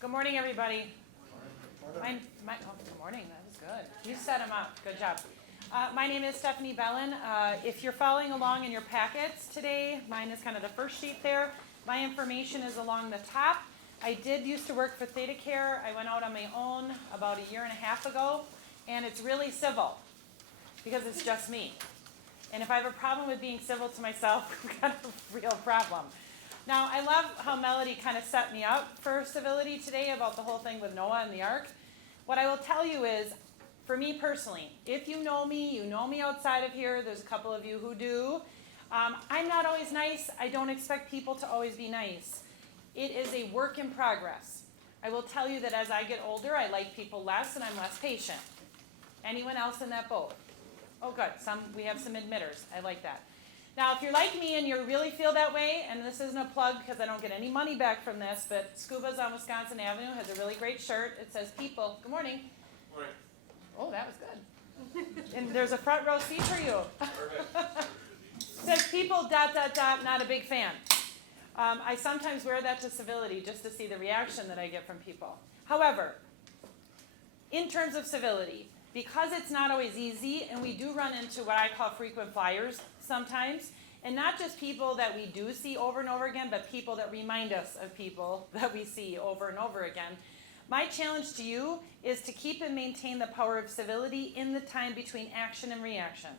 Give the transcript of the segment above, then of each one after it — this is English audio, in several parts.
Good morning, everybody. Good morning. That was good. You set them up. Good job. My name is Stephanie Bellin. If you're following along in your packets today, mine is kind of the first sheet there. My information is along the top. I did used to work for Theta Care. I went out on my own about a year and a half ago, and it's really civil because it's just me. And if I have a problem with being civil to myself, we've got a real problem. Now, I love how Melody kind of set me up for civility today about the whole thing with Noah and the ark. What I will tell you is, for me personally, if you know me outside of here. There's a couple of you who do. I'm not always nice. I don't expect people to always be nice. It is a work in progress. I will tell you that as I get older, I like people less and I'm less patient. Anyone else in that boat? Oh, good. We have some admitters. I like that. Now, if you're like me and you really feel that way, and this isn't a plug because I don't get any money back from this, but Scuba's on Wisconsin Avenue has a really great shirt. It says, "People, good morning." Morning. Oh, that was good. And there's a front row seat for you. Perfect. Says, "People, ... not a big fan." I sometimes wear that to civility just to see the reaction that I get from people. However, in terms of civility, because it's not always easy, and we do run into what I call frequent flyers sometimes, and not just people that we do see over and over again, but people that remind us of people that we see over and over again. My challenge to you is to keep and maintain the power of civility in the time between action and reaction.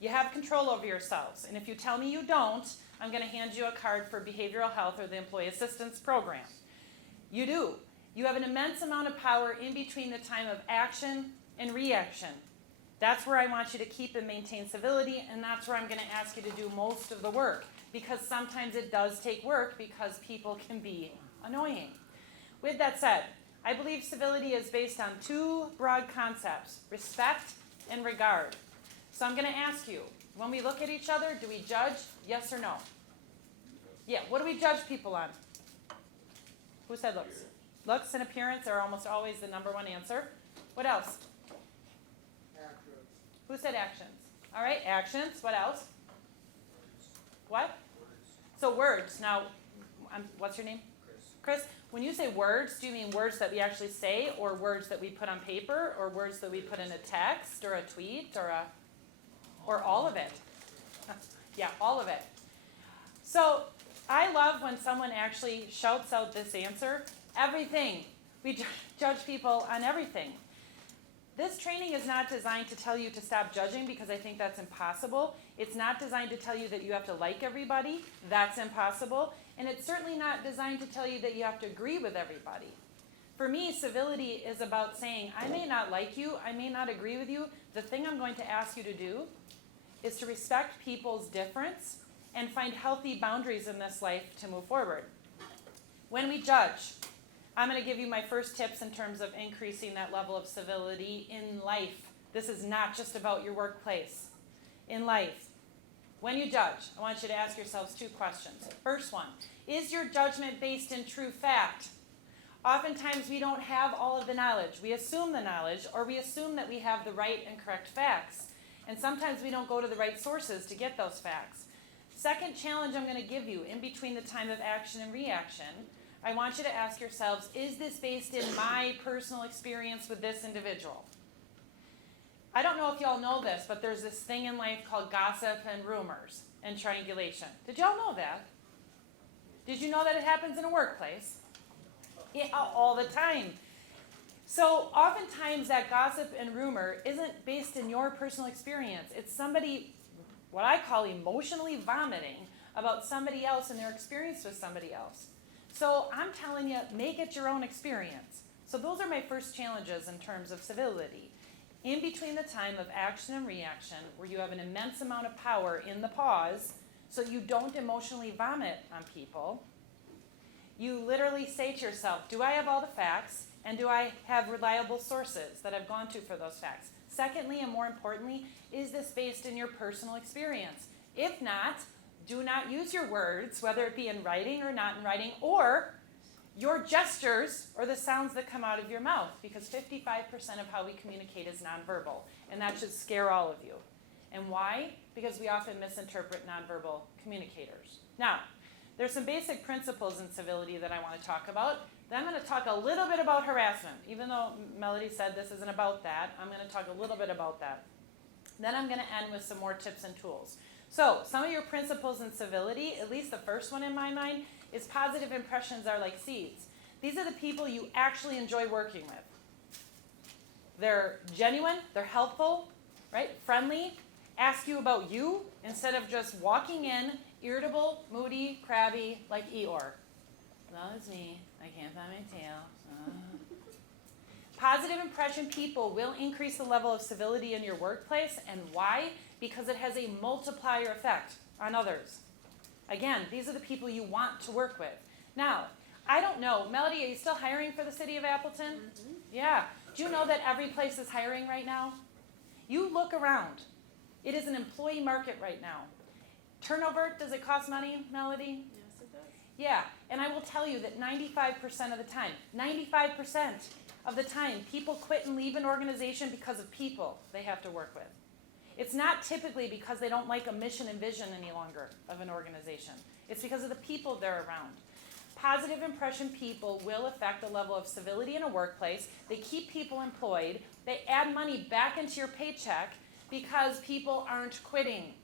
You have control over yourselves, and if you tell me you don't, I'm going to hand you a card for behavioral health or the employee assistance program. You do. You have an immense amount of power in between the time of action and reaction. That's where I want you to keep and maintain civility, and that's where I'm going to ask you to do most of the work, because sometimes it does take work because people can be annoying. With that said, I believe civility is based on two broad concepts: respect and regard. So I'm going to ask you, when we look at each other, do we judge? Yes or no? Yeah, what do we judge people on? Who said looks? Looks and appearance are almost always the number one answer. What else? Actions. Who said actions? All right, actions. What else? What? So words. Now, what's your name? Chris. When you say words, do you mean words that we actually say, or words that we put on paper, or words that we put in a text, or a tweet, or all of it? Yeah, all of it. So I love when someone actually shouts out this answer. Everything. We judge people on everything. This training is not designed to tell you to stop judging, because I think that's impossible. It's not designed to tell you that you have to like everybody. That's impossible. And it's certainly not designed to tell you that you have to agree with everybody. For me, civility is about saying, I may not like you, I may not agree with you. The thing I'm going to ask you to do is to respect people's difference and find healthy boundaries in this life to move forward. When we judge, I'm going to give you my first tips in terms of increasing that level of civility in life. This is not just about your workplace. In life, when you judge, I want you to ask yourselves two questions. First one, is your judgment based in true fact? Oftentimes we don't have all of the knowledge. We assume the knowledge, or we assume that we have the right and correct facts. And sometimes we don't go to the right sources to get those facts. Second challenge I'm going to give you, in between the time of action and reaction, I want you to ask yourselves, is this based in my personal experience with this individual? I don't know if y'all know this, but there's this thing in life called gossip and rumors and triangulation. Did y'all know that? Did you know that it happens in a workplace? Yeah, all the time. So oftentimes that gossip and rumor isn't based in your personal experience. It's somebody, what I call emotionally vomiting about somebody else and their experience with somebody else. So I'm telling you, make it your own experience. So those are my first challenges in terms of civility. In between the time of action and reaction, where you have an immense amount of power in the pause, so you don't emotionally vomit on people, you literally say to yourself, do I have all the facts, and do I have reliable sources that I've gone to for those facts? Secondly, and more importantly, is this based in your personal experience? If not, do not use your words, whether it be in writing or not in writing, or your gestures or the sounds that come out of your mouth, because 55% of how we communicate is nonverbal, and that should scare all of you. And why? Because we often misinterpret nonverbal communicators. Now, there's some basic principles in civility that I want to talk about. Then I'm going to talk a little bit about harassment. Even though Melody said this isn't about that, I'm going to talk a little bit about that. Then I'm going to end with some more tips and tools. So some of your principles in civility, at least the first one in my mind, is positive impressions are like seeds. These are the people you actually enjoy working with. They're genuine, they're helpful, right? Friendly, ask you about you instead of just walking in, irritable, moody, crabby, like Eeyore. Well, it's me. I can't find my tail. Positive impression people will increase the level of civility in your workplace. And why? Because it has a multiplier effect on others. Again, these are the people you want to work with. Now, I don't know. Melody, are you still hiring for the city of Appleton? Mm-hmm. Yeah. Do you know that every place is hiring right now? You look around. It is an employee market right now. Turnover, does it cost money, Melody? Yes, it does. Yeah, and I will tell you that 95% of the time, 95% of the time, people quit and leave an organization because of people they have to work with. It's not typically because they don't like a mission and vision any longer of an organization. It's because of the people they're around. Positive impression people will affect the level of civility in a workplace. They keep people employed. They add money back into your paycheck because people aren't quitting.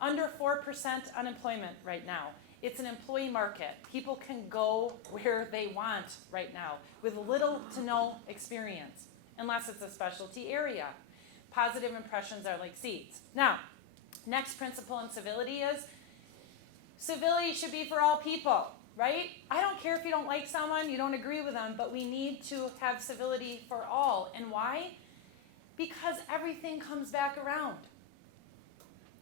Under 4% unemployment right now. It's an employee market. People can go where they want right now with little to no experience, unless it's a specialty area. Positive impressions are like seeds. Now, next principle in civility is civility should be for all people, right? I don't care if you don't like someone, you don't agree with them, but we need to have civility for all. And why? Because everything comes back around.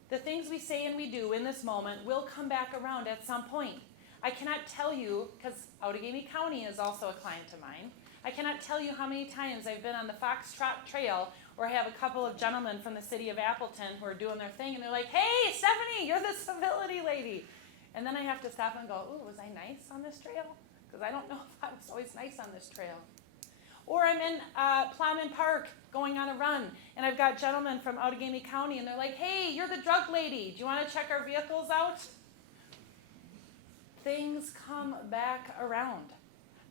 The things we say and we do in this moment will come back around at some point. I cannot tell you, because Outagamie County is also a client of mine, I cannot tell you how many times I've been on the Foxtrot Trail where I have a couple of gentlemen from the city of Appleton who are doing their thing, and they're like, hey, Stephanie, you're the civility lady. And then I have to stop and go, ooh, was I nice on this trail? Because I don't know if I was always nice on this trail. Or I'm in Plowman Park going on a run, and I've got gentlemen from Outagamie County, and they're like, hey, you're the drug lady. Do you want to check our vehicles out? Things come back around.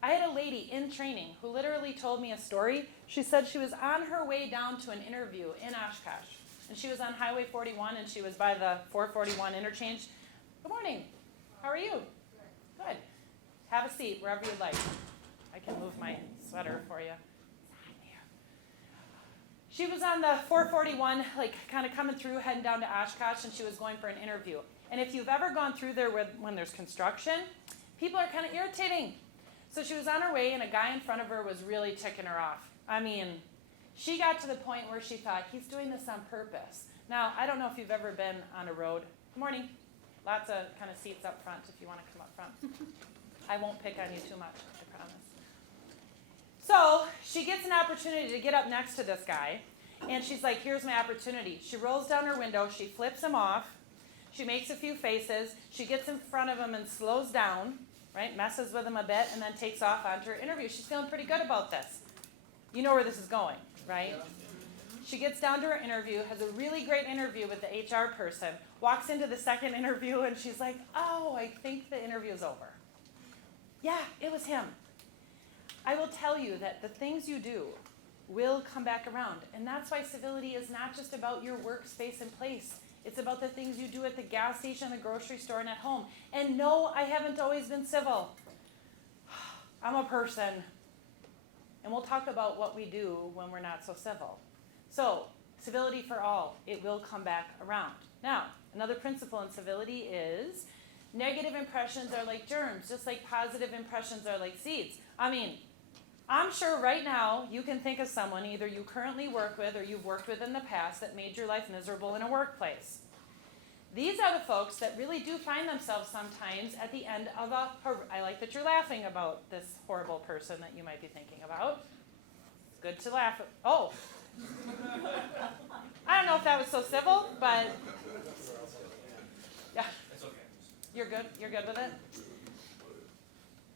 I had a lady in training who literally told me a story. She said she was on her way down to an interview in Oshkosh, and she was on Highway 41, and she was by the 441 interchange. Good morning. How are you? Good. Have a seat wherever you'd like. I can move my sweater for you. She was on the 441, like kind of coming through, heading down to Oshkosh, and she was going for an interview. And if you've ever gone through there when there's construction, people are kind of irritating. So she was on her way, and a guy in front of her was really ticking her off. I mean, she got to the point where she thought, he's doing this on purpose. Now, I don't know if you've ever been on a road. Good morning. Lots of kind of seats up front if you want to come up front. I won't pick on you too much, I promise. So she gets an opportunity to get up next to this guy, and she's like, here's my opportunity. She rolls down her window, she flips him off, she makes a few faces, she gets in front of him and slows down, right, messes with him a bit, and then takes off onto her interview. She's feeling pretty good about this. You know where this is going, right? She gets down to her interview, has a really great interview with the HR person, walks into the second interview, and she's like, oh, I think the interview's over. Yeah, it was him. I will tell you that the things you do will come back around. And that's why civility is not just about your workspace and place. It's about the things you do at the gas station, the grocery store, and at home. And no, I haven't always been civil. I'm a person. And we'll talk about what we do when we're not so civil. So, civility for all. It will come back around. Now, another principle in civility is negative impressions are like germs, just like positive impressions are like seeds. I mean, I'm sure right now you can think of someone either you currently work with or you've worked with in the past that made your life miserable in a workplace. These are the folks that really do find themselves sometimes at the end of I like that you're laughing about this horrible person that you might be thinking about. It's good to laugh. Oh. I don't know if that was so civil, but yeah. It's okay. You're good? You're good with it?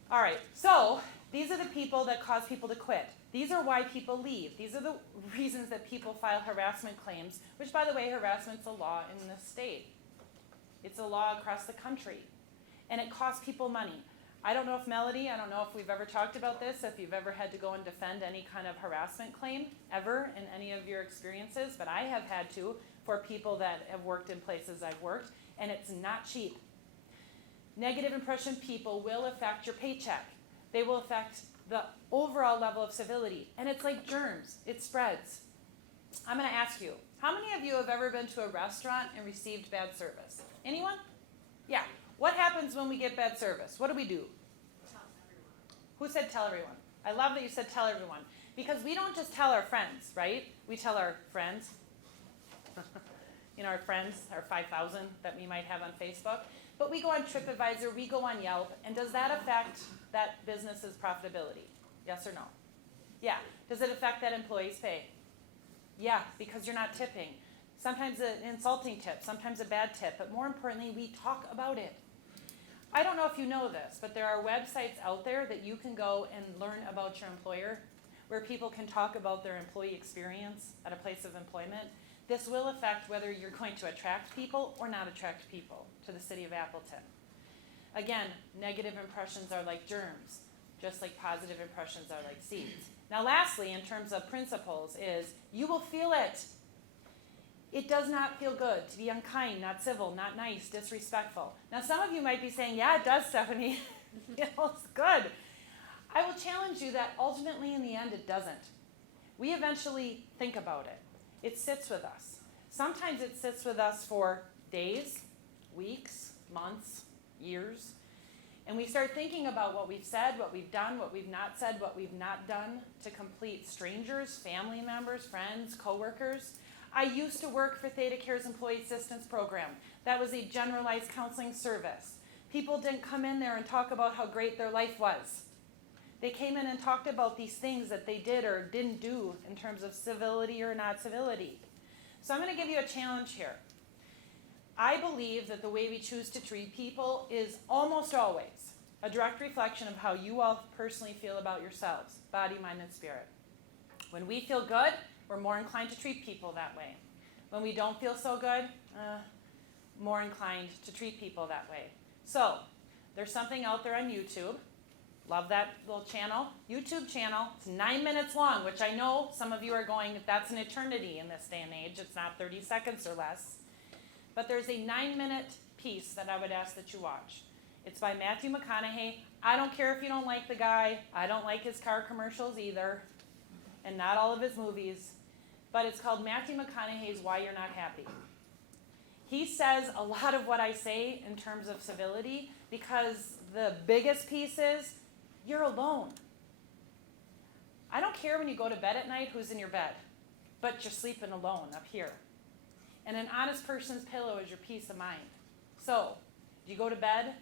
All right. So these are the people that cause people to quit. These are why people leave. These are the reasons that people file harassment claims, which, by the way, harassment's a law in this state. It's a law across the country. And it costs people money. I don't know if Melody, I don't know if we've ever talked about this, if you've ever had to go and defend any kind of harassment claim ever in any of your experiences, but I have had to for people that have worked in places I've worked, and it's not cheap. Negative impression people will affect your paycheck. They will affect the overall level of civility, and it's like germs, it spreads. I'm going to ask you, how many of you have ever been to a restaurant and received bad service? Anyone? Yeah. What happens when we get bad service? What do? Tell everyone. Who said tell everyone? I love that you said tell everyone. Because we don't just tell our friends, right? We tell our friends. Our friends, our 5,000 that we might have on Facebook. But we go on TripAdvisor, we go on Yelp, and does that affect that business's profitability? Yes or no? Yeah. Does it affect that employee's pay? Yeah, because you're not tipping. Sometimes an insulting tip, sometimes a bad tip, but more importantly, we talk about it. I don't know if you know this, but there are websites out there that you can go and learn about your employer, where people can talk about their employee experience at a place of employment. This will affect whether you're going to attract people or not attract people to the city of Appleton. Again, negative impressions are like germs, just like positive impressions are like seeds. Now lastly, in terms of principles, is you will feel it. It does not feel good to be unkind, not civil, not nice, disrespectful. Now some of you might be saying, yeah, it does, Stephanie. It's good. I will challenge you that ultimately in the end it doesn't. We eventually think about it. It sits with us. Sometimes it sits with us for days, weeks, months, years. And we start thinking about what we've said, what we've done, what we've not said, what we've not done to complete strangers, family members, friends, coworkers. I used to work for Theta Care's Employee Assistance Program. That was a generalized counseling service. People didn't come in there and talk about how great their life was. They came in and talked about these things that they did or didn't do in terms of civility or not civility. So I'm going to give you a challenge here. I believe that the way we choose to treat people is almost always a direct reflection of how you all personally feel about yourselves, body, mind, and spirit. When we feel good, we're more inclined to treat people that way. When we don't feel so good, more inclined to treat people that way. So, there's something out there on YouTube. Love that little channel. YouTube channel. It's 9 minutes long, which I know some of you are going, that's an eternity in this day and age. It's not 30 seconds or less. But there's a 9-minute piece that I would ask that you watch. It's by Matthew McConaughey. I don't care if you don't like the guy. I don't like his car commercials either, and not all of his movies. But it's called Matthew McConaughey's Why You're Not Happy. He says a lot of what I say in terms of civility, because the biggest piece is you're alone. I don't care when you go to bed at night who's in your bed, but you're sleeping alone up here. And an honest person's pillow is your peace of mind. So, do you go to bed,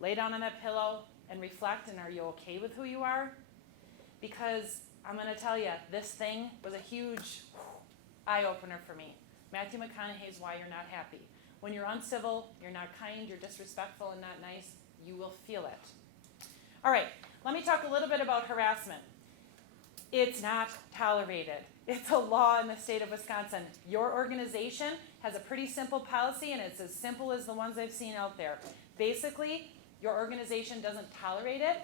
lay down on that pillow, and reflect, and are you okay with who you are? Because I'm going to tell you, this thing was a huge eye-opener for me. Matthew McConaughey's Why You're Not Happy. When you're uncivil, you're not kind, you're disrespectful and not nice, you will feel it. All right, let me talk a little bit about harassment. It's not tolerated. It's a law in the state of Wisconsin. Your organization has a pretty simple policy, and it's as simple as the ones I've seen out there. Basically, your organization doesn't tolerate it.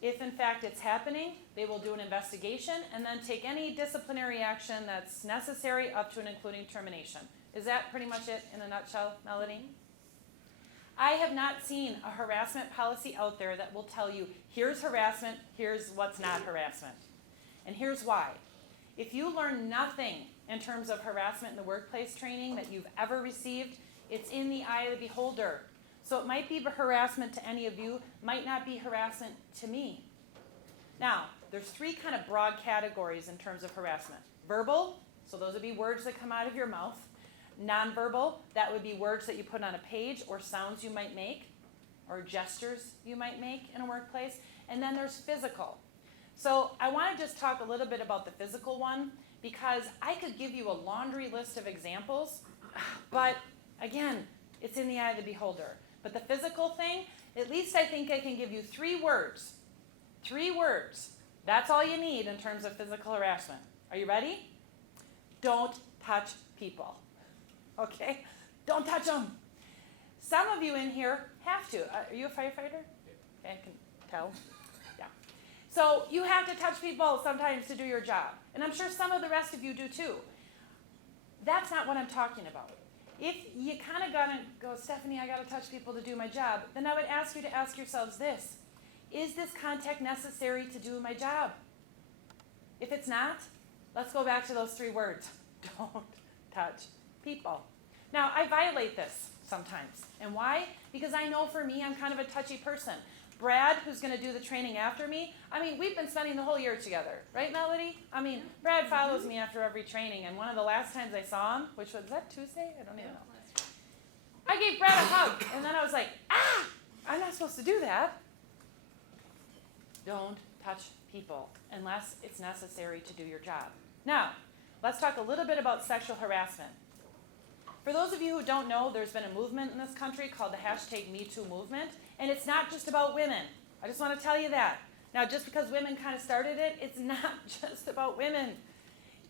If in fact it's happening, they will do an investigation and then take any disciplinary action that's necessary up to and including termination. Is that pretty much it in a nutshell, Melody? I have not seen a harassment policy out there that will tell you, here's harassment, here's what's not harassment. And here's why. If you learn nothing in terms of harassment in the workplace training that you've ever received, it's in the eye of the beholder. So it might be harassment to any of you, might not be harassment to me. Now, there's 3 kind of broad categories in terms of harassment. Verbal, so those would be words that come out of your mouth. Nonverbal, that would be words that you put on a page or sounds you might make or gestures you might make in a workplace. And then there's physical. So I want to just talk a little bit about the physical one, because I could give you a laundry list of examples, but again, it's in the eye of the beholder. But the physical thing, at least I think I can give you 3 words. 3 words. That's all you need in terms of physical harassment. Are you ready? Don't touch people. Okay? Don't touch them. Some of you in here have to. Are you a firefighter? Okay, I can tell. Yeah. So you have to touch people sometimes to do your job. And I'm sure some of the rest of you do too. That's not what I'm talking about. If you kind of gotta go, Stephanie, I gotta touch people to do my job, then I would ask you to ask yourselves this. Is this contact necessary to do my job? If it's not, let's go back to those 3 words. Don't touch people. Now, I violate this sometimes. And why? Because I know for me, I'm kind of a touchy person. Brad, who's going to do the training after me, we've been spending the whole year together. Right, Melody? Brad follows me after every training, and one of the last times I saw him, which was that Tuesday? I don't even know. I gave Brad a hug, and then I was like, I'm not supposed to do that. Don't touch people unless it's necessary to do your job. Now, let's talk a little bit about sexual harassment. For those of you who don't know, there's been a movement in this country called the #MeToo movement, and it's not just about women. I just want to tell you that. Now, just because women kind of started it, it's not just about women.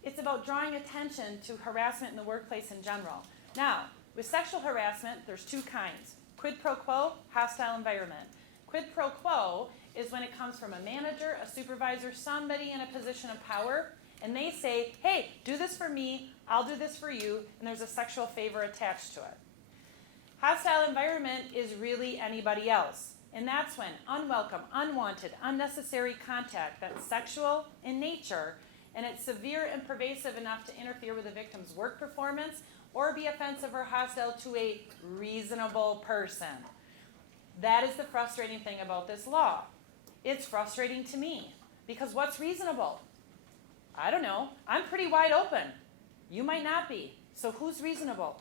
It's about drawing attention to harassment in the workplace in general. Now, with sexual harassment, there's 2 kinds. Quid pro quo, hostile environment. Quid pro quo is when it comes from a manager, a supervisor, somebody in a position of power, and they say, hey, do this for me, I'll do this for you, and there's a sexual favor attached to it. Hostile environment is really anybody else, and that's when unwelcome, unwanted, unnecessary contact that's sexual in nature, and it's severe and pervasive enough to interfere with the victim's work performance or be offensive or hostile to a reasonable person. That is the frustrating thing about this law. It's frustrating to me, because what's reasonable? I don't know. I'm pretty wide open. You might not be. So who's reasonable?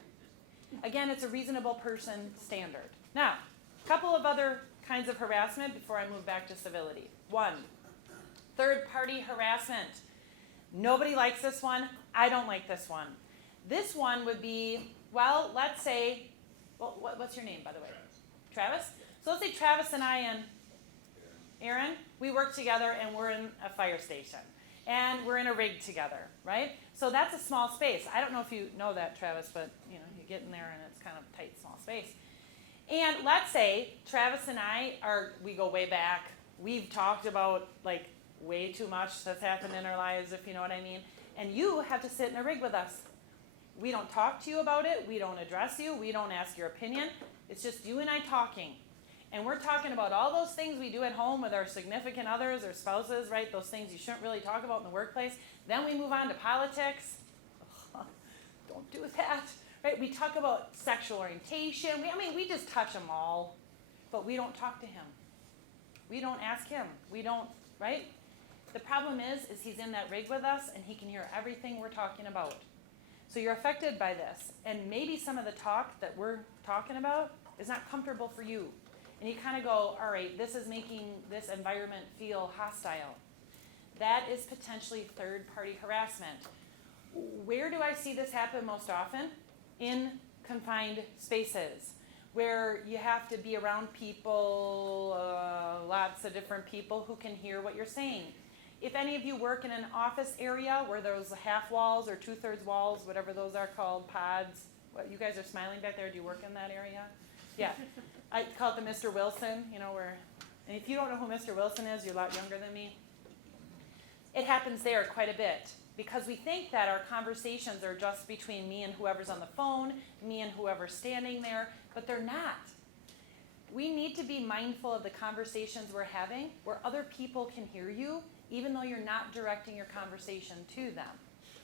Again, it's a reasonable person standard. Now, a couple of other kinds of harassment before I move back to civility. 1, third-party harassment. Nobody likes this one. I don't like this one. This one would be, well, let's say, what's your name, by the way? Travis? So let's say Travis and I and Aaron, we work together and we're in a fire station. And we're in a rig together, right? So that's a small space. I don't know if you know that, Travis, but you get in there and it's kind of a tight, small space. And let's say Travis and we go way back. We've talked about way too much that's happened in our lives, if you know what I mean. And you have to sit in a rig with us. We don't talk to you about it. We don't address you. We don't ask your opinion. It's just you and I talking. And we're talking about all those things we do at home with our significant others or spouses, right? Those things you shouldn't really talk about in the workplace. Then we move on to politics. Don't do that, right? We talk about sexual orientation. We just touch them all, but we don't talk to him. We don't ask him. We don't, right? The problem is he's in that rig with us and he can hear everything we're talking about. So you're affected by this. And maybe some of the talk that we're talking about is not comfortable for you. And you kind of go, all right, this is making this environment feel hostile. That is potentially third-party harassment. Where do I see this happen most often? In confined spaces, where you have to be around people, lots of different people who can hear what you're saying. If any of you work in an office area where there's half walls or 2/3 walls, whatever those are called, pods, you guys are smiling back there, do you work in that area? Yeah. I call it the Mr. Wilson, and if you don't know who Mr. Wilson is, you're a lot younger than me. It happens there quite a bit because we think that our conversations are just between me and whoever's on the phone, me and whoever's standing there, but they're not. We need to be mindful of the conversations we're having where other people can hear you, even though you're not directing your conversation to them.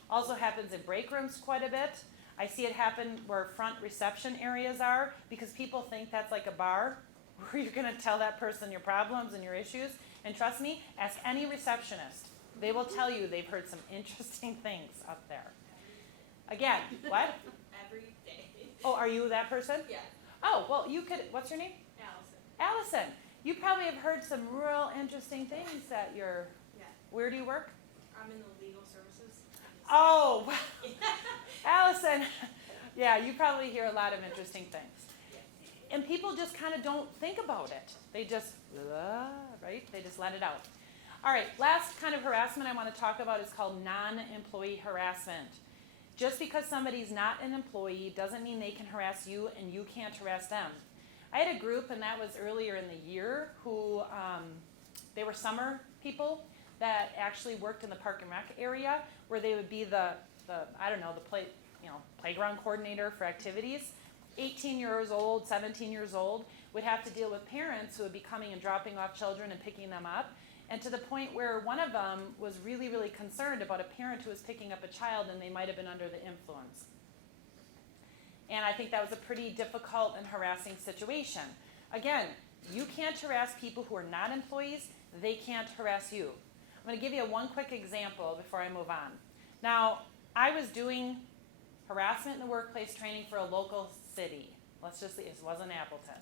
Also happens in break rooms quite a bit. I see it happen where front reception areas are because people think that's like a bar where you're going to tell that person your problems and your issues. And trust me, ask any receptionist. They will tell you they've heard some interesting things up there. Again, what? Every day. Oh, are you that person? Yeah. Oh, well, you could, what's your name? Allison. Allison. You probably have heard some real interesting things at your, Yeah. where do you work? I'm in the legal services. Oh, Allison, yeah, you probably hear a lot of interesting things. And people just kind of don't think about it. They just, right? They just let it out. All right, last kind of harassment I want to talk about is called non-employee harassment. Just because somebody's not an employee doesn't mean they can harass you and you can't harass them. I had a group, and that was earlier in the year, who they were summer people that actually worked in the park and rec area, where they would be the playground coordinator for activities. 18 years old, 17 years old, would have to deal with parents who would be coming and dropping off children and picking them up. And to the point where one of them was really, really concerned about a parent who was picking up a child and they might have been under the influence. And I think that was a pretty difficult and harassing situation. Again, you can't harass people who are not employees. They can't harass you. I'm going to give you one quick example before I move on. Now, I was doing harassment in the workplace training for a local city. It wasn't Appleton.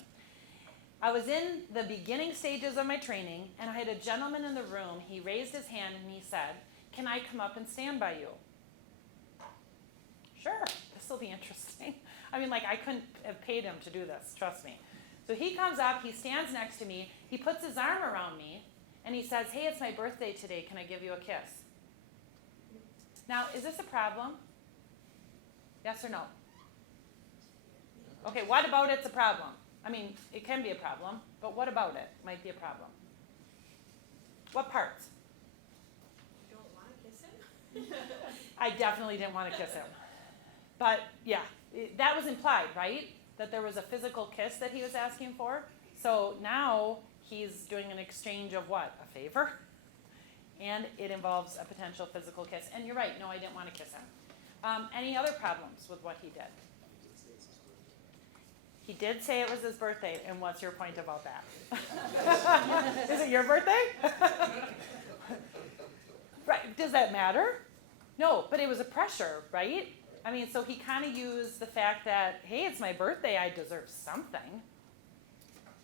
I was in the beginning stages of my training, and I had a gentleman in the room. He raised his hand and he said, "Can I come up and stand by you?" Sure, this will be interesting. I mean, I couldn't have paid him to do this, trust me. So he comes up, he stands next to me, he puts his arm around me, and he says, "Hey, it's my birthday today, can I give you a kiss?" Now, is this a problem? Yes or no? Okay, what about it's a problem? I mean, it can be a problem, but what about it might be a problem? What parts? You don't want to kiss him? I definitely didn't want to kiss him. But yeah, that was implied, right? That there was a physical kiss that he was asking for. So now he's doing an exchange of what? A favor? And it involves a potential physical kiss. And you're right, no, I didn't want to kiss him. Any other problems with what he did? He did say it was his birthday, and what's your point about that? Is it your birthday? Right, does that matter? No, but it was a pressure, right? I mean, so he kind of used the fact that, hey, it's my birthday, I deserve something.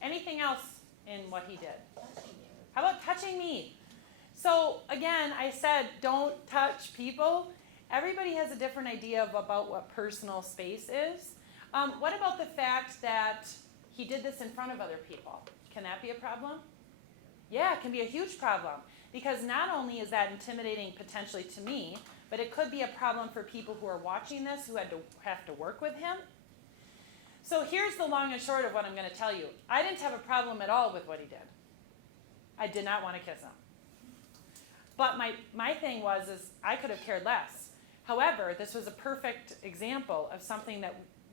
Anything else in what he did? How about touching me? So again, I said, don't touch people. Everybody has a different idea about what personal space is. What about the fact that he did this in front of other people? Can that be a problem? Yeah, it can be a huge problem, because not only is that intimidating potentially to me, but it could be a problem for people who are watching this who have to work with him. So here's the long and short of what I'm going to tell you. I didn't have a problem at all with what he did. I did not want to kiss him. But my thing is I could have cared less. However, this was a perfect example of something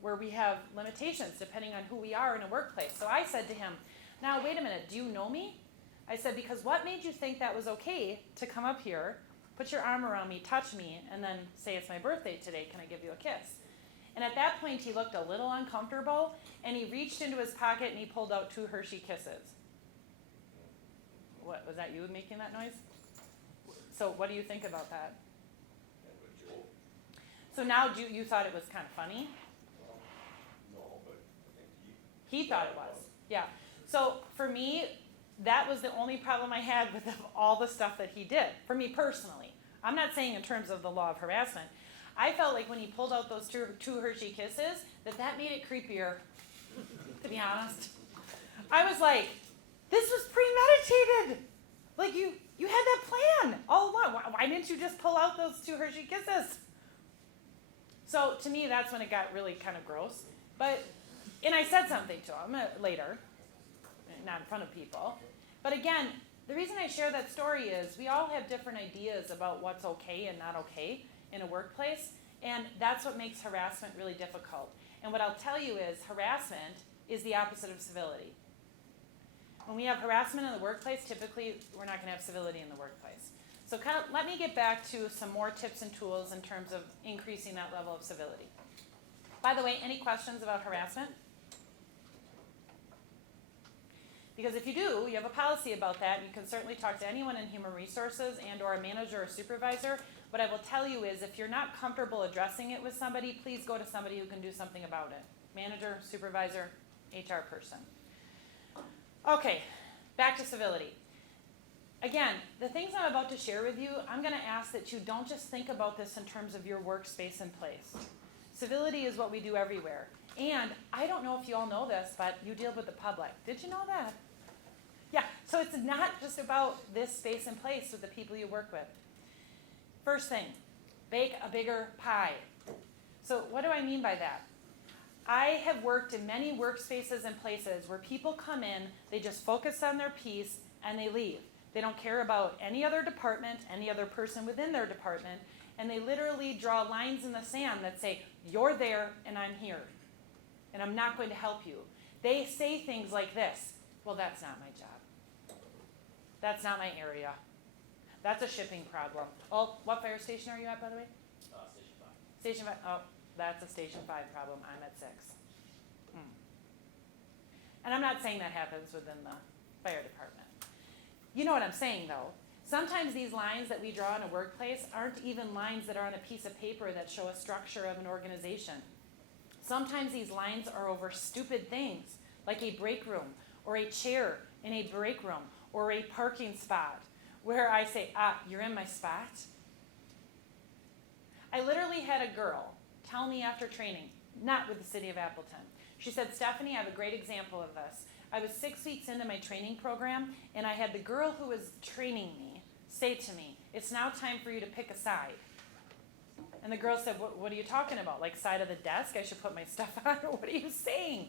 where we have limitations depending on who we are in a workplace. So I said to him, "Now, wait a minute, do you know me?" I said, "Because what made you think that was okay to come up here, put your arm around me, touch me, and then say it's my birthday today, can I give you a kiss?" And at that point, he looked a little uncomfortable, and he reached into his pocket and he pulled out 2 Hershey Kisses. What, was that you making that noise? So what do you think about that? So now you thought it was kind of funny? No, but I think He thought it was, yeah. So for me, that was the only problem I had with all the stuff that he did, for me personally. I'm not saying in terms of the law of harassment. I felt like when he pulled out those two Hershey Kisses, that made it creepier, to be honest. I was like, this was premeditated. Like you had that plan all along. Why didn't you just pull out those 2 Hershey Kisses? So to me, that's when it got really kind of gross. And I said something to him later, not in front of people. But again, the reason I share that story is we all have different ideas about what's okay and not okay in a workplace, and that's what makes harassment really difficult. And what I'll tell you is harassment is the opposite of civility. When we have harassment in the workplace, typically we're not going to have civility in the workplace. So let me get back to some more tips and tools in terms of increasing that level of civility. By the way, any questions about harassment? Because if you do, you have a policy about that. You can certainly talk to anyone in human resources and or a manager or supervisor. What I will tell you is if you're not comfortable addressing it with somebody, please go to somebody who can do something about it. Manager, supervisor, HR person. Okay, back to civility. Again, the things I'm about to share with you, I'm going to ask that you don't just think about this in terms of your workspace and place. Civility is what we do everywhere. And I don't know if you all know this, but you deal with the public. Did you know that? Yeah, so it's not just about this space and place with the people you work with. First thing, bake a bigger pie. So what do I mean by that? I have worked in many workspaces and places where people come in, they just focus on their piece, and they leave. They don't care about any other department, any other person within their department, and they literally draw lines in the sand that say, you're there and I'm here, and I'm not going to help you. They say things like this, well, that's not my job. That's not my area. That's a shipping problem. Oh, what fire station are you at, by the way? Station 5. Station 5. Oh, that's a Station 5 problem. I'm at 6. And I'm not saying that happens within the fire department. You know what I'm saying, though. Sometimes these lines that we draw in a workplace aren't even lines that are on a piece of paper that show a structure of an organization. Sometimes these lines are over stupid things, like a break room, or a chair in a break room, or a parking spot, where I say, you're in my spot? I literally had a girl tell me after training, not with the city of Appleton. She said, Stephanie, I have a great example of this. I was 6 weeks into my training program, and I had the girl who was training me say to me, it's now time for you to pick a side. And the girl said, what are you talking about? Like side of the desk? I should put my stuff on? Or what are you saying?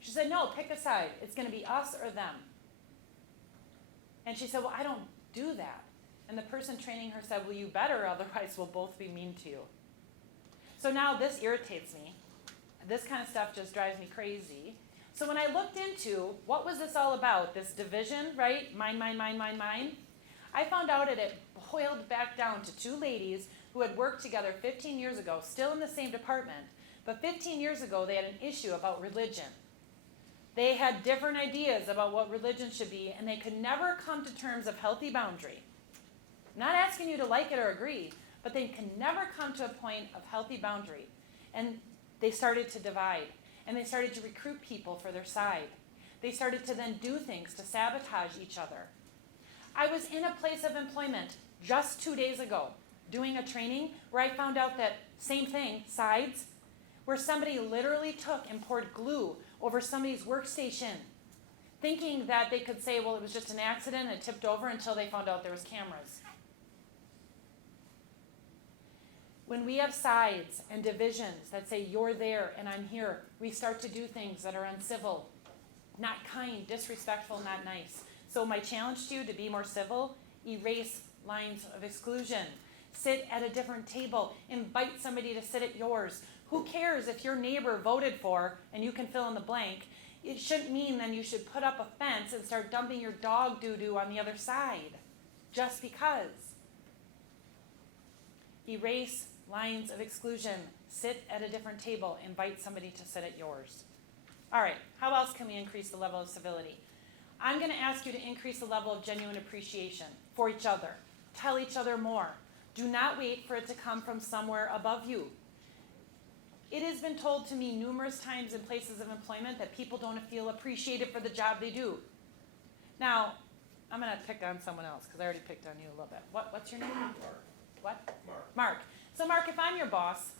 She said, no, pick a side. It's going to be us or them. And she said, well, I don't do that. And the person training her said, well, you better, otherwise we'll both be mean to you. So now this irritates me. This kind of stuff just drives me crazy. So when I looked into what was this all about, this division, right? Mine, mine, mine, mine, mine. I found out that it boiled back down to two ladies who had worked together 15 years ago, still in the same department. But 15 years ago, they had an issue about religion. They had different ideas about what religion should be, and they could never come to terms of healthy boundary. Not asking you to like it or agree, but they can never come to a point of healthy boundary. And they started to divide, and they started to recruit people for their side. They started to then do things to sabotage each other. I was in a place of employment just 2 days ago doing a training where I found out that same thing, sides, where somebody literally took and poured glue over somebody's workstation, thinking that they could say, well, it was just an accident, it tipped over, until they found out there was cameras. When we have sides and divisions that say you're there and I'm here, we start to do things that are uncivil, not kind, disrespectful, not nice. So my challenge to you to be more civil, erase lines of exclusion. Sit at a different table. Invite somebody to sit at yours. Who cares if your neighbor voted for, and you can fill in the blank? It shouldn't mean then you should put up a fence and start dumping your dog doo-doo on the other side, just because. Erase lines of exclusion. Sit at a different table. Invite somebody to sit at yours. All right, how else can we increase the level of civility? I'm going to ask you to increase the level of genuine appreciation for each other. Tell each other more. Do not wait for it to come from somewhere above you. It has been told to me numerous times in places of employment that people don't feel appreciated for the job they do. Now, I'm going to pick on someone else because I already picked on you a little bit. What's your name? Mark. What? Mark. Mark. So Mark, if I'm your boss,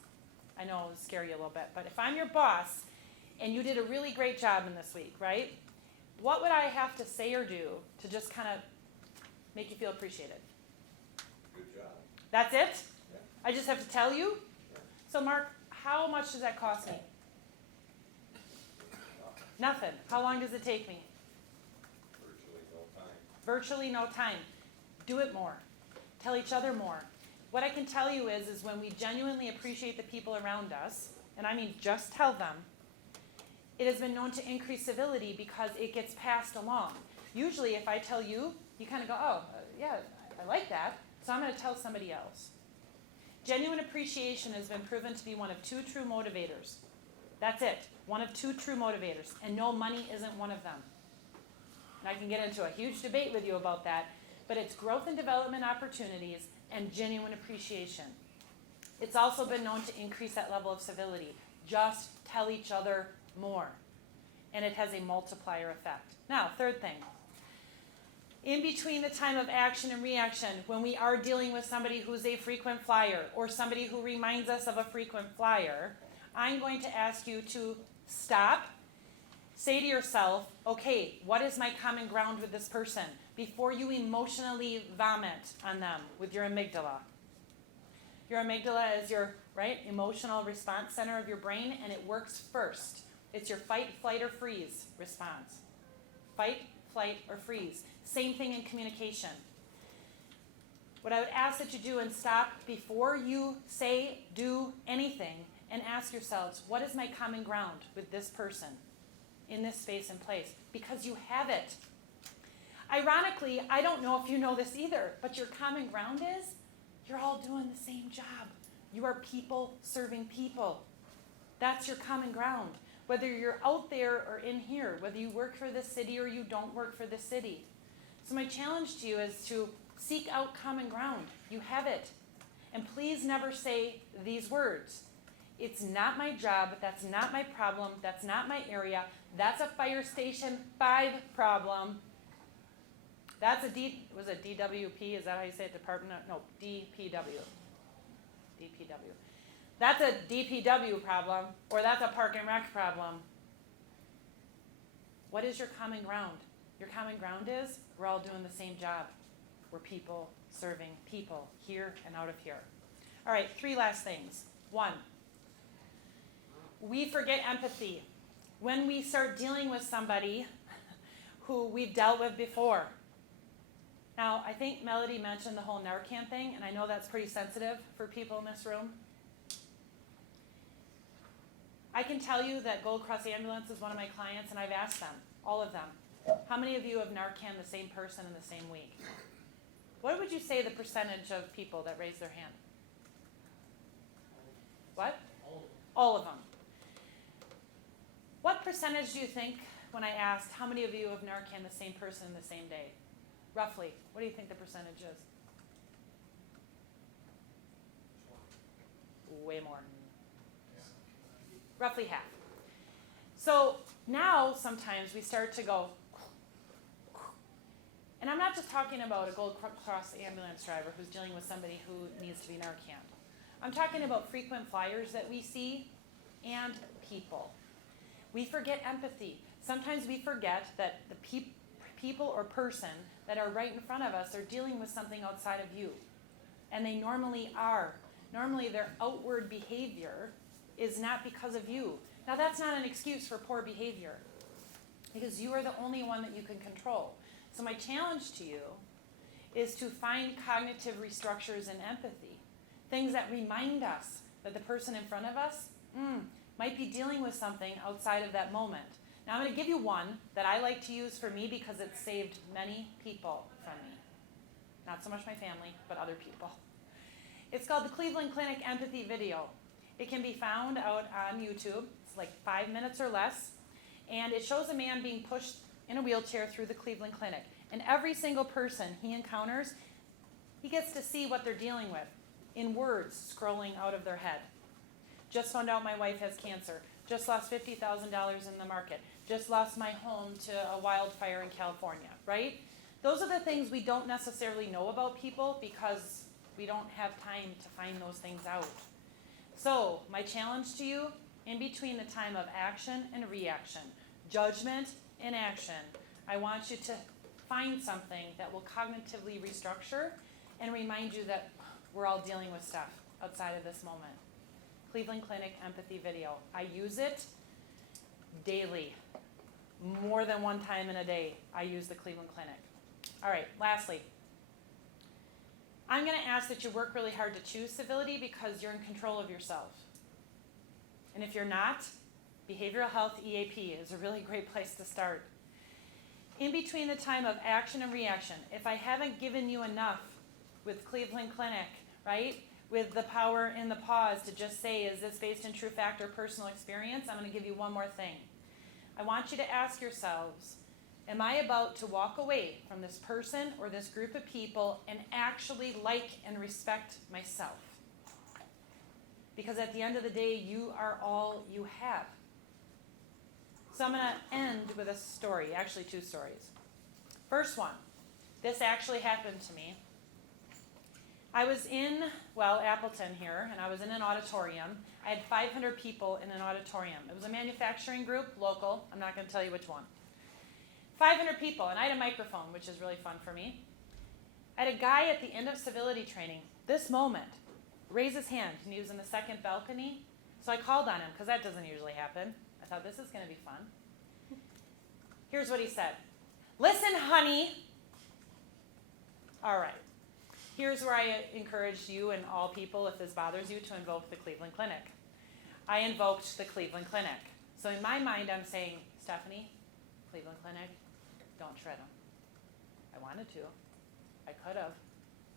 I know it will scare you a little bit, but if I'm your boss and you did a really great job in this week, right? What would I have to say or do to just kind of make you feel appreciated? Good job. That's it? Yeah. I just have to tell you? Yeah. So Mark, how much does that cost me? Nothing. How long does it take me? Virtually no time. Virtually no time. Do it more. Tell each other more. What I can tell you is when we genuinely appreciate the people around us, and I mean just tell them, it has been known to increase civility because it gets passed along. Usually if I tell you, you kind of go, yeah, I like that, so I'm going to tell somebody else. Genuine appreciation has been proven to be one of two true motivators. That's it. One of two true motivators. And no, money isn't one of them. And I can get into a huge debate with you about that, but it's growth and development opportunities and genuine appreciation. It's also been known to increase that level of civility. Just tell each other more. And it has a multiplier effect. Now, third thing. In between the time of action and reaction, when we are dealing with somebody who's a frequent flyer or somebody who reminds us of a frequent flyer, I'm going to ask you to stop, say to yourself, okay, what is my common ground with this person? Before you emotionally vomit on them with your amygdala. Your amygdala is your right? Emotional response center of your brain, and it works first. It's your fight, flight, or freeze response. Fight, flight, or freeze. Same thing in communication. What I would ask that you do and stop before you say, do anything, and ask yourselves, what is my common ground with this person in this space and place? Because you have it. Ironically, I don't know if you know this either, but your common ground is you're all doing the same job. You are people serving people. That's your common ground. Whether you're out there or in here, whether you work for the city or you don't work for the city. So my challenge to you is to seek out common ground. You have it. And please never say these words. It's not my job. That's not my problem. That's not my area. That's a Fire Station 5 problem. That's a DWP? Is that how you say it? DPW. DPW. That's a DPW problem, or that's a Park and Rec problem. What is your common ground? Your common ground is we're all doing the same job. We're people serving people here and out of here. All right, 3 last things. 1, we forget empathy when we start dealing with somebody who we've dealt with before. Now, I think Melody mentioned the whole Narcan thing, and I know that's pretty sensitive for people in this room. I can tell you that Gold Cross Ambulance is one of my clients, and I've asked them, all of them, how many of you have Narcan the same person in the same week? What would you say the percentage of people that raise their hand? What? All of them. What percentage do you think, when I asked how many of you have Narcan the same person in the same day? Roughly, what do you think the percentage is? Way more. Roughly half. So now sometimes we start to go, and I'm not just talking about a Gold Cross ambulance driver who's dealing with somebody who needs to be Narcan. I'm talking about frequent flyers that we see and people. We forget empathy. Sometimes we forget that the people or person that are right in front of us are dealing with something outside of you. And they normally are. Normally their outward behavior is not because of you. Now that's not an excuse for poor behavior, because you are the only one that you can control. So my challenge to you is to find cognitive restructures and empathy, things that remind us that the person in front of us might be dealing with something outside of that moment. Now I'm going to give you one that I like to use for me because it's saved many people from me. Not so much my family, but other people. It's called the Cleveland Clinic Empathy Video. It can be found out on YouTube. It's like 5 minutes or less. And it shows a man being pushed in a wheelchair through the Cleveland Clinic. And every single person he encounters, he gets to see what they're dealing with in words scrolling out of their head. Just found out my wife has cancer. Just lost $50,000 in the market. Just lost my home to a wildfire in California, right? Those are the things we don't necessarily know about people because we don't have time to find those things out. So, my challenge to you, in between the time of action and reaction, judgment and action, I want you to find something that will cognitively restructure and remind you that we're all dealing with stuff outside of this moment. Cleveland Clinic Empathy Video. I use it daily. More than one time in a day, I use the Cleveland Clinic. All right, lastly, I'm going to ask that you work really hard to choose civility because you're in control of yourself. And if you're not, behavioral health EAP is a really great place to start. In between the time of action and reaction, if I haven't given you enough with Cleveland Clinic, right, with the power in the pause to just say, is this based in true fact or personal experience? I'm going to give you one more thing. I want you to ask yourselves, am I about to walk away from this person or this group of people and actually like and respect myself? Because at the end of the day, you are all you have. So I'm going to end with a story, actually 2 stories. First one, this actually happened to me. I was in, Appleton here, and I was in an auditorium. I had 500 people in an auditorium. It was a manufacturing group, local. I'm not going to tell you which one. 500 people, and I had a microphone, which is really fun for me. I had a guy at the end of civility training, this moment, raise his hand, and he was in the second balcony. So I called on him, because that doesn't usually happen. I thought, this is going to be fun. Here's what he said. Listen, honey. All right. Here's where I encourage you and all people, if this bothers you, to invoke the Cleveland Clinic. I invoked the Cleveland Clinic. So in my mind, I'm saying, Stephanie, Cleveland Clinic, don't shred them. I wanted to. I could have.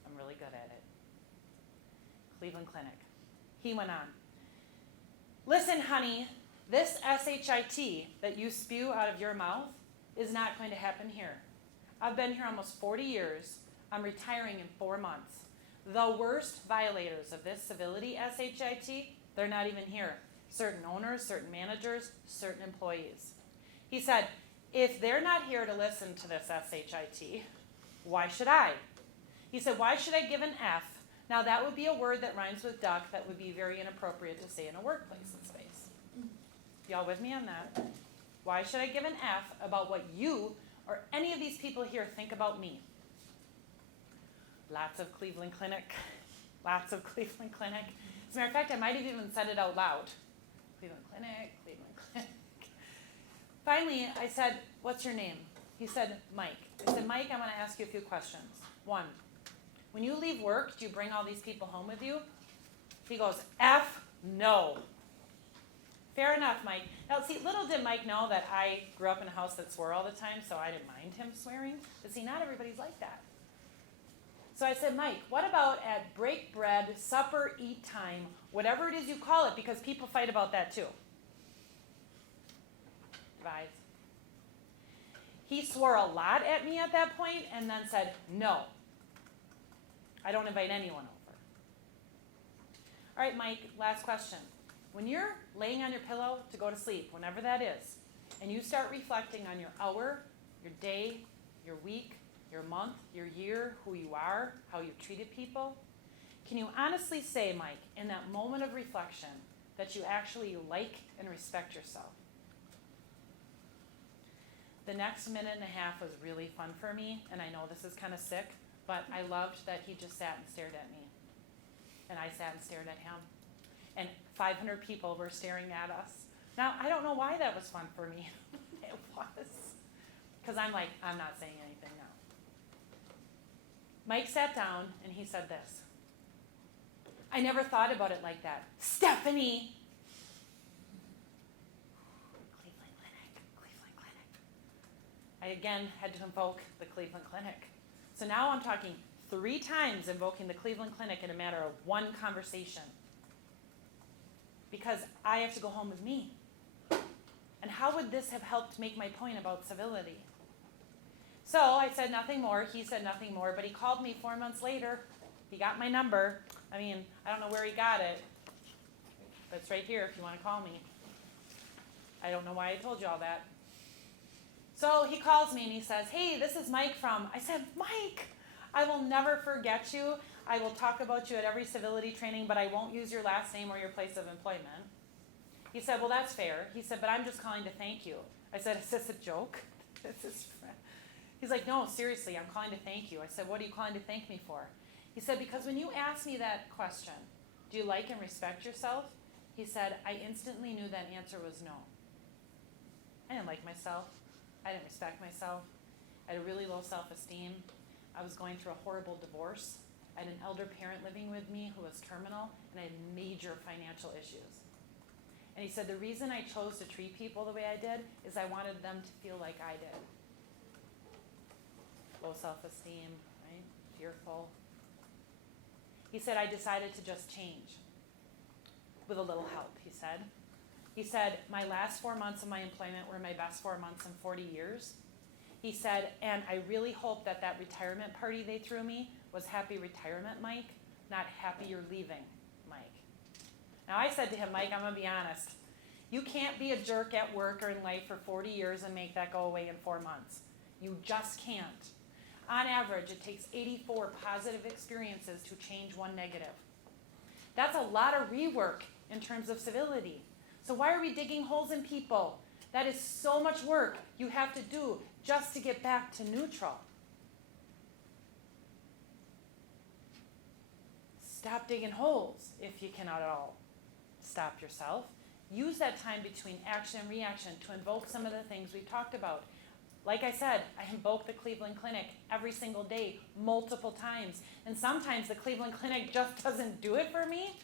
I'm really good at it. Cleveland Clinic. He went on. Listen, honey, this SHIT that you spew out of your mouth is not going to happen here. I've been here almost 40 years. I'm retiring in 4 months. The worst violators of this civility SHIT, they're not even here. Certain owners, certain managers, certain employees. He said, if they're not here to listen to this SHIT, why should I? He said, why should I give an F? Now that would be a word that rhymes with duck that would be very inappropriate to say in a workplace and space. Y'all with me on that? Why should I give an F about what you or any of these people here think about me? Lots of Cleveland Clinic. Lots of Cleveland Clinic. As a matter of fact, I might have even said it out loud. Cleveland Clinic, Cleveland Clinic. Finally, I said, what's your name? He said, Mike. I said, Mike, I want to ask you a few questions. 1, when you leave work, do you bring all these people home with you? He goes, F, no. Fair enough, Mike. Now, see, little did Mike know that I grew up in a house that swore all the time, so I didn't mind him swearing. But see, not everybody's like that. So I said, Mike, what about at break bread, supper, eat time, whatever it is you call it, because people fight about that too. Divides. He swore a lot at me at that point and then said, no, I don't invite anyone over. All right, Mike, last question. When you're laying on your pillow to go to sleep, whenever that is, and you start reflecting on your hour, your day, your week, your month, your year, who you are, how you've treated people, can you honestly say, Mike, in that moment of reflection, that you actually like and respect yourself? The next minute and a half was really fun for me, and I know this is kind of sick, but I loved that he just sat and stared at me. And I sat and stared at him. And 500 people were staring at us. Now, I don't know why that was fun for me. It was. Because I'm like, I'm not saying anything now. Mike sat down, and he said this. I never thought about it like that. Stephanie! Cleveland Clinic. I again had to invoke the Cleveland Clinic. So now I'm talking 3 times invoking the Cleveland Clinic in a matter of 1 conversation. Because I have to go home with me. And how would this have helped make my point about civility? So I said nothing more. He said nothing more. But he called me 4 months later. He got my number. I mean, I don't know where he got it. But it's right here if you want to call me. I don't know why I told you all that. So he calls me and he says, hey, this is Mike from... I said, Mike, I will never forget you. I will talk about you at every civility training, but I won't use your last name or your place of employment. He said, well, that's fair. He said, but I'm just calling to thank you. I said, is this a joke? He's like, no, seriously, I'm calling to thank you. I said, what are you calling to thank me for? He said, because when you asked me that question, do you like and respect yourself? He said, I instantly knew that answer was no. I didn't like myself. I didn't respect myself. I had a really low self-esteem. I was going through a horrible divorce. I had an elder parent living with me who was terminal, and I had major financial issues. And he said, the reason I chose to treat people the way I did is I wanted them to feel like I did. Low self-esteem, right? Fearful. He said, I decided to just change with a little help, he said. He said, my last 4 months of my employment were my best 4 months in 40 years. He said, and I really hope that that retirement party they threw me was happy retirement, Mike, not happy you're leaving, Mike. Now I said to him, Mike, I'm going to be honest. You can't be a jerk at work or in life for 40 years and make that go away in 4 months. You just can't. On average, it takes 84 positive experiences to change 1 negative. That's a lot of rework in terms of civility. So why are we digging holes in people? That is so much work you have to do just to get back to neutral. Stop digging holes if you cannot at all stop yourself. Use that time between action and reaction to invoke some of the things we've talked about. Like I said, I invoke the Cleveland Clinic every single day, multiple times. And sometimes the Cleveland Clinic just doesn't do it for me.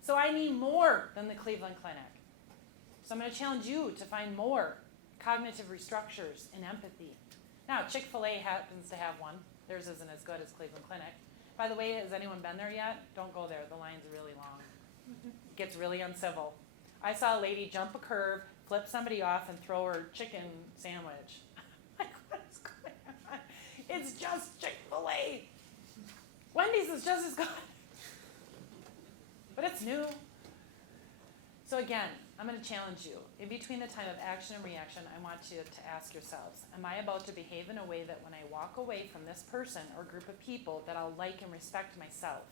So I need more than the Cleveland Clinic. So I'm going to challenge you to find more cognitive restructures and empathy. Now, Chick-fil-A happens to have one. Theirs isn't as good as Cleveland Clinic. By the way, has anyone been there yet? Don't go there. The line's really long. It gets really uncivil. I saw a lady jump a curve, flip somebody off, and throw her chicken sandwich. Like, what is going on? It's just Chick-fil-A. Wendy's is just as good. But it's new. So again, I'm going to challenge you. In between the time of action and reaction, I want you to ask yourselves, am I about to behave in a way that when I walk away from this person or group of people that I'll like and respect myself?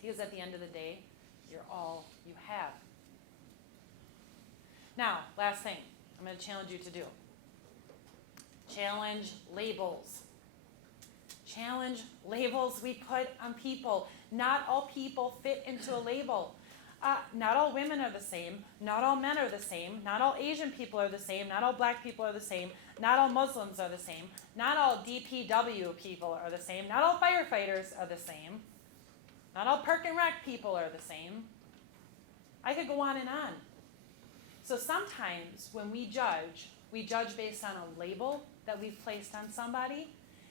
Because at the end of the day, you're all you have. Now, last thing I'm going to challenge you to do. Challenge labels. Challenge labels we put on people. Not all people fit into a label. Not all women are the same. Not all men are the same. Not all Asian people are the same. Not all black people are the same. Not all Muslims are the same. Not all DPW people are the same. Not all firefighters are the same. Not all Park and Rec people are the same. I could go on and on. So sometimes when we judge based on a label that we've placed on somebody,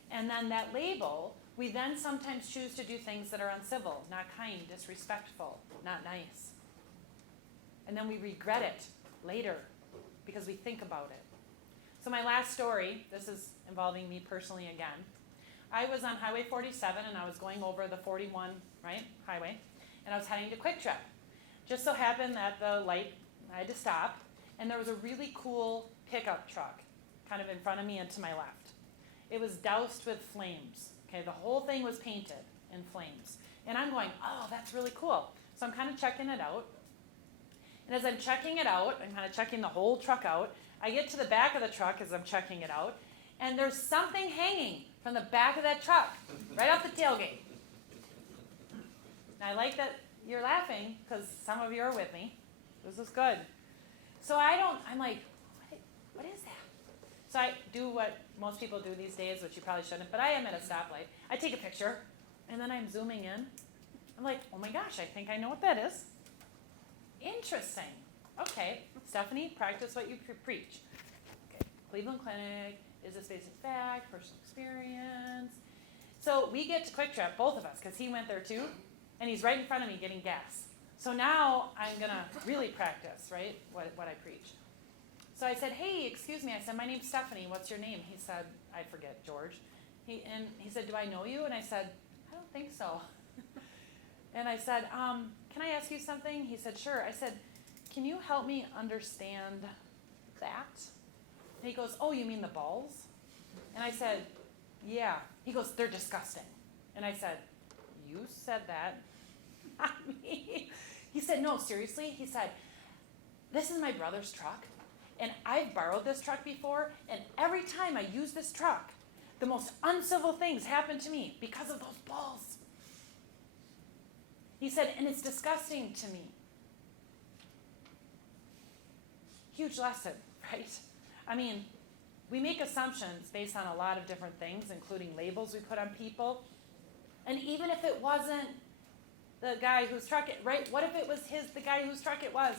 and then that label, we then sometimes choose to do things that are uncivil, not kind, disrespectful, not nice. And then we regret it later because we think about it. So my last story, this is involving me personally again. I was on Highway 47 and I was going over the 41, highway, and I was heading to Quick Trip. Just so happened that the light, I had to stop, and there was a really cool pickup truck kind of in front of me and to my left. It was doused with flames. Okay, the whole thing was painted in flames. And I'm going, oh, that's really cool. So I'm kind of checking it out. And as I'm checking it out, I'm kind of checking the whole truck out. I get to the back of the truck as I'm checking it out, and there's something hanging from the back of that truck, right off the tailgate. And I like that you're laughing because some of you are with me. This is good. So I'm like, what is that? So I do what most people do these days, which you probably shouldn't, but I am at a stoplight. I take a picture, and then I'm zooming in. I'm like, oh my gosh, I think I know what that is. Interesting. Okay, Stephanie, practice what you preach. Okay, Cleveland Clinic, is this basic fact, personal experience? So we get to Quick Trip, both of us, because he went there too, and he's right in front of me getting gas. So now I'm going to really practice, right, what I preach. So I said, hey, excuse me. I said, my name's Stephanie. What's your name? He said, I forget, George. He said, do I know you? And I said, I don't think so. And I said, can I ask you something? He said, sure. I said, can you help me understand that? And he goes, oh, you mean the balls? And I said, yeah. He goes, they're disgusting. And I said, you said that, not me. He said, no, seriously. He said, this is my brother's truck. And I've borrowed this truck before, and every time I use this truck, the most uncivil things happen to me because of those balls. He said, and it's disgusting to me. Huge lesson, right? I mean, we make assumptions based on a lot of different things, including labels we put on people. And even if it wasn't the guy whose truck it, right? What if it was the guy whose truck it was?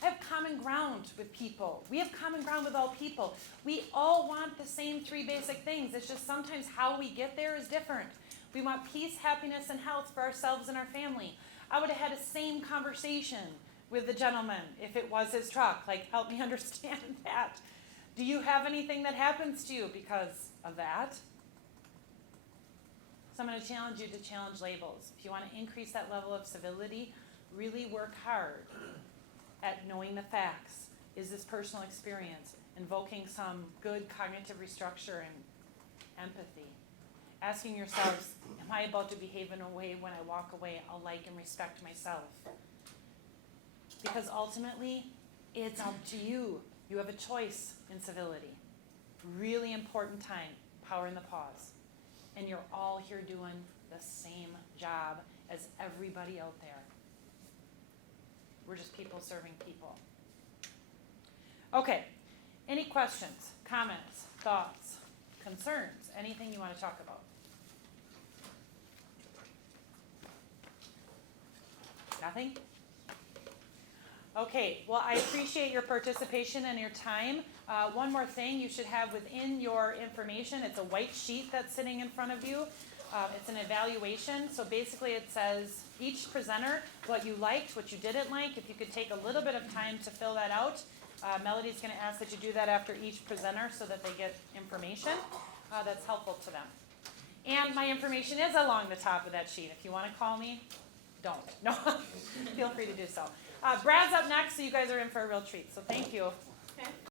I have common ground with people. We have common ground with all people. We all want the same three basic things. It's just sometimes how we get there is different. We want peace, happiness, and health for ourselves and our family. I would have had the same conversation with the gentleman if it was his truck. Like, help me understand that. Do you have anything that happens to you because of that? So I'm going to challenge you to challenge labels. If you want to increase that level of civility, really work hard at knowing the facts. Is this personal experience? Invoking some good cognitive restructure and empathy. Asking yourselves, am I about to behave in a way when I walk away I'll like and respect myself? Because ultimately, it's up to you. You have a choice in civility. Really important time, power in the pause. And you're all here doing the same job. as everybody out there. We're just people serving people. Okay, any questions, comments, thoughts, concerns, anything you want to talk about? Nothing? Okay, well, I appreciate your participation and your time. One more thing you should have within your information, it's a white sheet that's sitting in front of you. It's an evaluation, so basically it says each presenter, what you liked, what you didn't like. If you could take a little bit of time to fill that out. Melody's going to ask that you do that after each presenter so that they get information that's helpful to them. And my information is along the top of that sheet. If you want to call me, don't. No, feel free to do so. Brad's up next, so you guys are in for a real treat, so thank you. Okay.